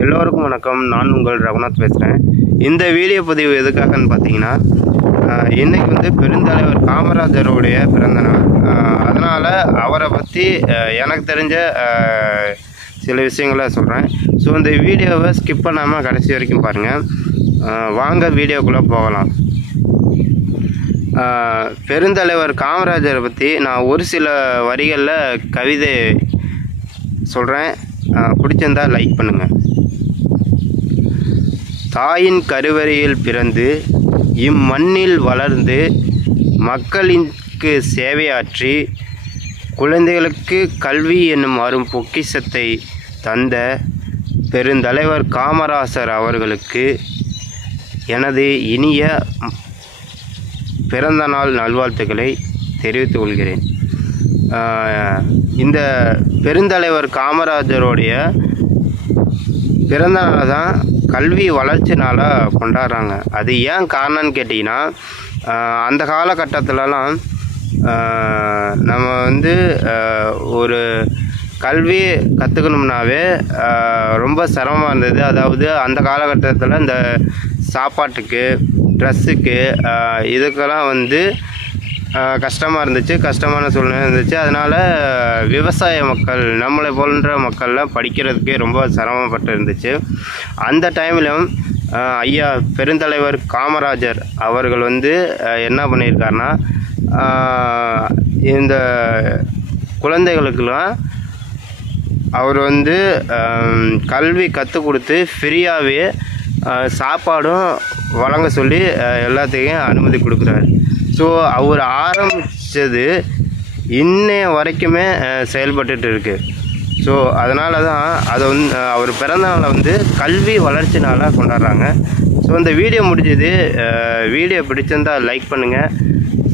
எல்லோருக்கும் வணக்கம். நான் உங்கள் ரகுநாத் பேசுகிறேன். இந்த வீடியோ பதிவு எதுக்காகன்னு பார்த்தீங்கன்னா, இன்றைக்கி பெருந்தலைவர் காமராஜருடைய பிறந்தநாள். அதனால் அவரை பற்றி எனக்கு தெரிஞ்ச சில விஷயங்களை சொல்கிறேன். ஸோ இந்த வீடியோவை ஸ்கிப் பண்ணாமல் கடைசி வரைக்கும் பாருங்கள். வாங்க வீடியோக்குள்ளே போகலாம். பெருந்தலைவர் காமராஜரை பற்றி நான் ஒரு சில வரிகளில் கவிதை சொல்கிறேன். பிடிச்சிருந்தால் லைக் பண்ணுங்கள். தாயின் கருவறையில் பிறந்து இம்மண்ணில் வளர்ந்து மக்களுக்கு சேவையாற்றி குழந்தைகளுக்கு கல்வி என்னும் அரும் பொக்கிஷத்தை தந்த பெருந்தலைவர் காமராஜர் அவர்களுக்கு எனது இனிய பிறந்தநாள் நல்வாழ்த்துக்களை தெரிவித்துக் கொள்கிறேன். இந்த பெருந்தலைவர் காமராஜருடைய பிறந்தநாளை தான் கல்வி வளர்ச்சி நாளாக கொண்டாடுறாங்க. அது ஏன் காரணம்னு கேட்டிங்கன்னா, அந்த காலகட்டத்திலலாம் நம்ம ஒரு கல்வி கற்றுக்கணும்னாவே ரொம்ப சிரமமாக இருந்தது. அதாவது அந்த காலகட்டத்தில் இந்த சாப்பாட்டுக்கு, ட்ரெஸ்ஸுக்கு, இதுக்கெல்லாம் கஷ்டமாக இருந்துச்சு. கஷ்டமான சூழ்நிலை இருந்துச்சு. அதனால் விவசாய மக்கள், நம்மளை போன்ற மக்கள்லாம் படிக்கிறதுக்கே ரொம்ப சிரமப்பட்டு இருந்துச்சு. அந்த டைமிலும் ஐயா பெருந்தலைவர் காமராஜர் அவர்கள் என்ன பண்ணியிருக்காருன்னா, இந்த குழந்தைகளுக்கெல்லாம் அவர் கல்வி கற்றுக் கொடுத்து ஃப்ரீயாகவே சாப்பாடும் வழங்க சொல்லி எல்லாத்தையும் அனுமதி கொடுக்குறாரு. ஸோ அவர் ஆரம்பித்தது இன்னைய வரைக்குமே செயல்பட்டுட்டு இருக்குது. ஸோ அதனால தான் அதை அவர் பிறந்தநாளை கல்வி வளர்ச்சி நாளாக கொண்டாடுறாங்க. ஸோ இந்த வீடியோ முடிஞ்சது. வீடியோ பிடிச்சிருந்தால் லைக் பண்ணுங்கள்,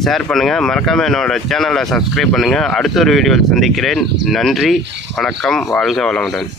ஷேர் பண்ணுங்கள், மறக்காமல் என்னோடய சேனலை சப்ஸ்கிரைப் பண்ணுங்கள். அடுத்த ஒரு வீடியோவில் சந்திக்கிறேன். நன்றி, வணக்கம், வாழ்க வளமுடன்.